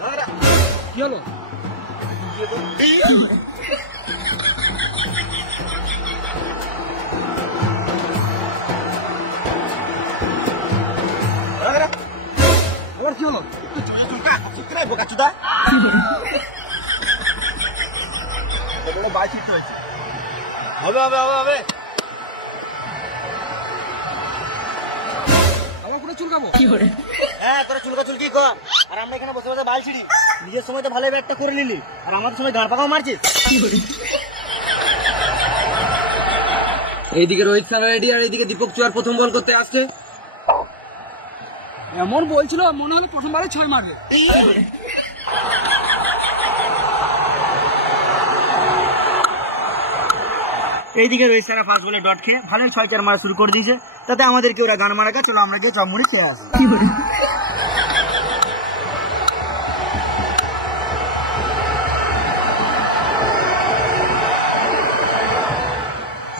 কি হলো? আবার কি হলো? বোকাচুদা বাইক শিখতে হয়েছে। হবে হবে হবে হবে। আমার পুরো চুলকাবো। হ্যাঁ তোরা চুলকা চুলকি কর, আর আমরা এখানে বসে বসে বাল ছিড়ি। নিজের সময় তো ভালোই ব্যাগটা করে নিলি, আর আমার সময় গাঁড় পাকাও মারছিস। এইদিকে রোহিত স্যার রেডি, আর এইদিকে দীপক চুয়ার প্রথম বল করতে আসছে। এমন বলছিল মনে হলো প্রথমবারে 6 মারবে। এইদিকে রোহিত স্যার ফার্স্ট বলে ডট খেয়ে ভালোই 6-4 মারা শুরু করে দিয়েছে। তাতে আমাদেরকে ওরা গান মারা, চলো আমরা গিয়ে চপমুড়ি খেয়ে আসি।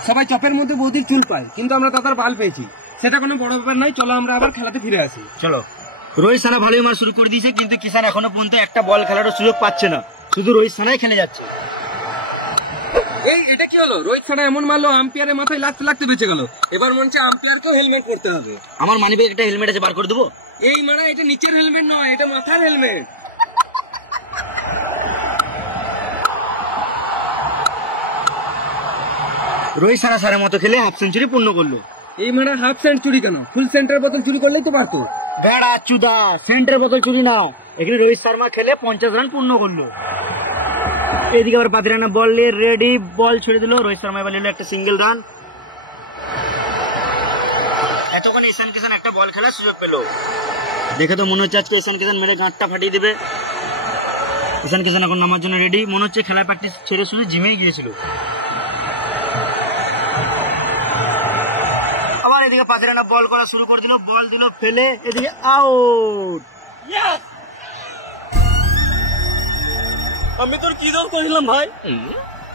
সবাই চাপের মধ্যে বৌদির চুল পায়, কিন্তু আমরা তাদের বাল পেয়েছি, সেটা কোনো বড় ব্যাপার নয়। চলো আমরা আবার খেলাতে ফিরে আসি। চলো। রোহিত সানা ভালোই মারা শুরু করে দিয়েছে, কিন্তু কিষান এখনো পর্যন্ত একটা বল খেলারও সুযোগ পাচ্ছে না, শুধু রোহিত সানাই খেলে যাচ্ছে। এই এটা কি হলো? রোহিত সানা এমন মারলো, আম্পায়ারের মাথায় লাগতে লাগতে বেঁচে গেল। এবার মনে হচ্ছে আম্পায়ারকেও হেলমেট পরতে হবে। আমার মানিব্যাগ একটা হেলমেট আছে, বার করে দেবো। এই মানে এটা নিচের হেলমেট নয়, এটা মাথার হেলমেট। রোহিত সানা সারের মতো খেলে হাফ সেঞ্চুরি পূর্ণ করলো। এই মানে হাফ সেঞ্চুরি কেন, ফুল সেন্টার বোতল চুরি করলেই তো পারতো। গাড়া চুদা, সেন্টার বোতল চুরি না, এখানে রোহিত শর্মা খেলে 50 রান পূর্ণ করলো। এদিকে আবার পাতিরানা বল নিয়ে রেডি, বল ছেড়ে দিল। রোহিত শর্মা এবার নিল একটা সিঙ্গেল রান। এতক্ষণ ঈশান কিষান একটা বল খেলার সুযোগ পেল। দেখে তো মনে হচ্ছে আজকে ঈশান কিষান মেরে গাঁটটা ফাটিয়ে দিবে। ঈশান কিষান এখন নামার জন্য রেডি, মনে হচ্ছে খেলা প্র্যাকটিস ছেড়ে শুধু জিমেই গিয়েছিল। আবার এদিকে পাতিরানা বল করা শুরু করে দিল, বল দিল ফেলে, এদিকে আউট। আমি তোর কি দল করিলাম ভাই?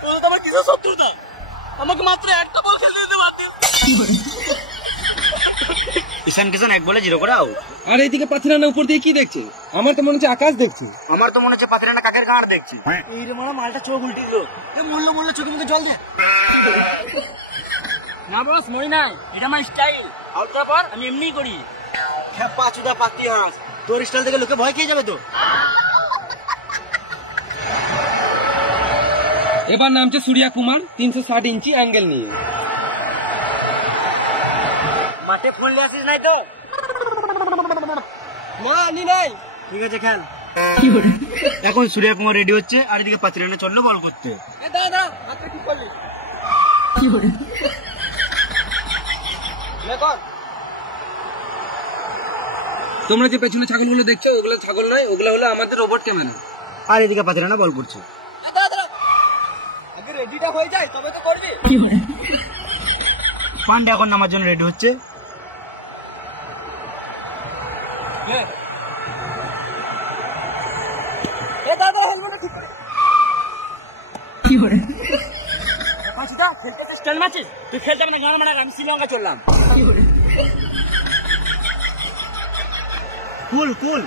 তোর তো আমার কিসের শত্রুতা? আমাকে মাত্র একটা বল খেলতে দিতে পারতিস। ঈশান কিষান 1 বলে 0 করে আউট। আর এইদিকে পাতিরানা উপর দিয়ে কি দেখছে? আমার তো মনে হচ্ছে আকাশ দেখছে। আমার তো মনে হচ্ছে পাতিরানা কাকের গাঁড় দেখছি। এই রে মারা, মালটা চোখ উল্টে দিল। মরলো মরলো, চোখে মুখে জল দে। না বস, মরি না, এটা আমার স্টাইল। আউট করার পর আমি এমনিই করি। খেপা চুদা পাতি হাঁস, তোর স্টাইল দেখে লোকে ভয় খেয়ে যাবে তো। এবার নামছে সূর্যা কুমার 360 ইঞ্চি অ্যাঙ্গেল নিয়ে। মাঠে ফোন নিয়ে আসিস নাই তো? না নি নাই। ঠিক আছে খেল। এখন সূর্যা কুমার রেডি হচ্ছে, আর এদিকে পাতিরানা চললো বল করতে। দাদা হাতটা ঠিক করলি? তোমরা যে পেছনে ছাগলগুলো দেখছো, ওগুলো ছাগল নয়, ওগুলো হলো আমাদের রোবট ক্যামেরা। আর এদিকে পাতিরানা বল করছে। আগে রেডিটা হয়ে যায় তবে তো করবি। পান্ডে এখন নামার জন্য রেডি হচ্ছে। তুই খেলতে হবে না, গান মারা, আমি শ্রীলঙ্কা চললাম। কুল কুল।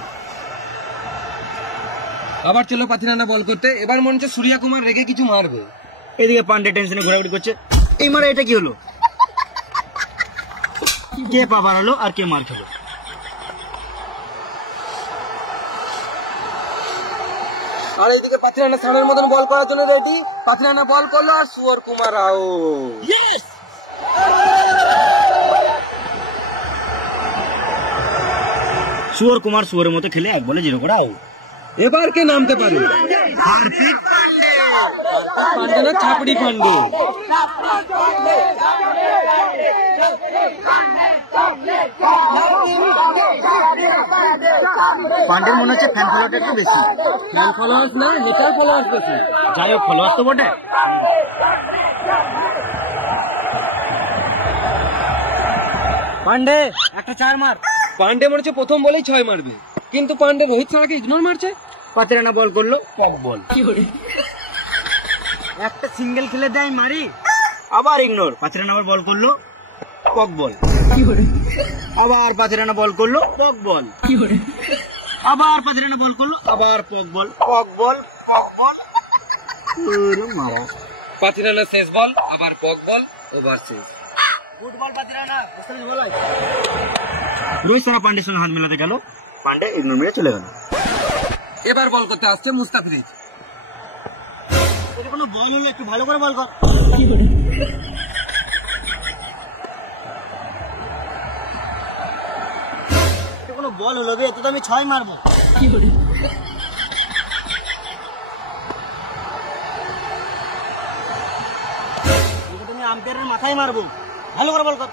আবার চলো পাতিরানা বল করতে। এবার মনে হচ্ছে সূর্যা কুমার রেগে কিছু মারবে। এদিকে পান্ডে টেনশনে ঘোরাঘুরি করছে। এই মারা, এটা কি হলো? কে পা বাড়ালো আর কে মার খেলো? আর এইদিকে পাতিরানা সানের মতন বল করার জন্য রেডি। পাতিরানা বল করলো, আর সুয়ার কুমার আউট। সুয়ার কুমার সুয়ারের মতো খেলে 1 বলে 0 করে আউট। এবার কে নামতে পারে? হার্দিক পান্ডে। পান্ডে না, ছাপড়ি পান্ডে। পান্ডের মনে হচ্ছে ফ্যান ফলোয়ারটা একটু বেশি। ফ্যান ফলোয়ার্স না, হেটার ফলোয়ার্স বেশি। যাই হোক, ফলোয়ার তো বটে। পান্ডে একটা 4 মার। পান্ডে মনে হচ্ছে প্রথম বলেই 6 মারবে, কিন্তু পান্ডে রোহিত শর্মাকে ইগনোর মারছে। পাতিরানা বল করলো, কক বল। একটা সিঙ্গেল খেলে দেয় মারি, আবার ইগনোর। পাতিরানা আবার বল করলো, কক বল। আবার পাতিরানা বল করলো, কক বল। আবার 5 রানে বল করলো, আবার পক বল। 5 রানের শেষ বল, আবার পক বল, ওভার শেষ। ফুটবল 5 রানা, বুঝতে বল। রোহিত শর্মা পান্ডের সঙ্গে হাত মেলাতে গেল, পান্ডে ইগনোর মেরে চলে গেল। এবার বল করতে আসছে মুস্তাফিজ। এটা কোনো বল হলো, একটু ভালো করে বল কর। এটা কোনো বল হলো রে, এত তো আমি 6 মারবো। এটা তুমি আম্পায়ারের মাথায় মারবো, ভালো করে বল কর।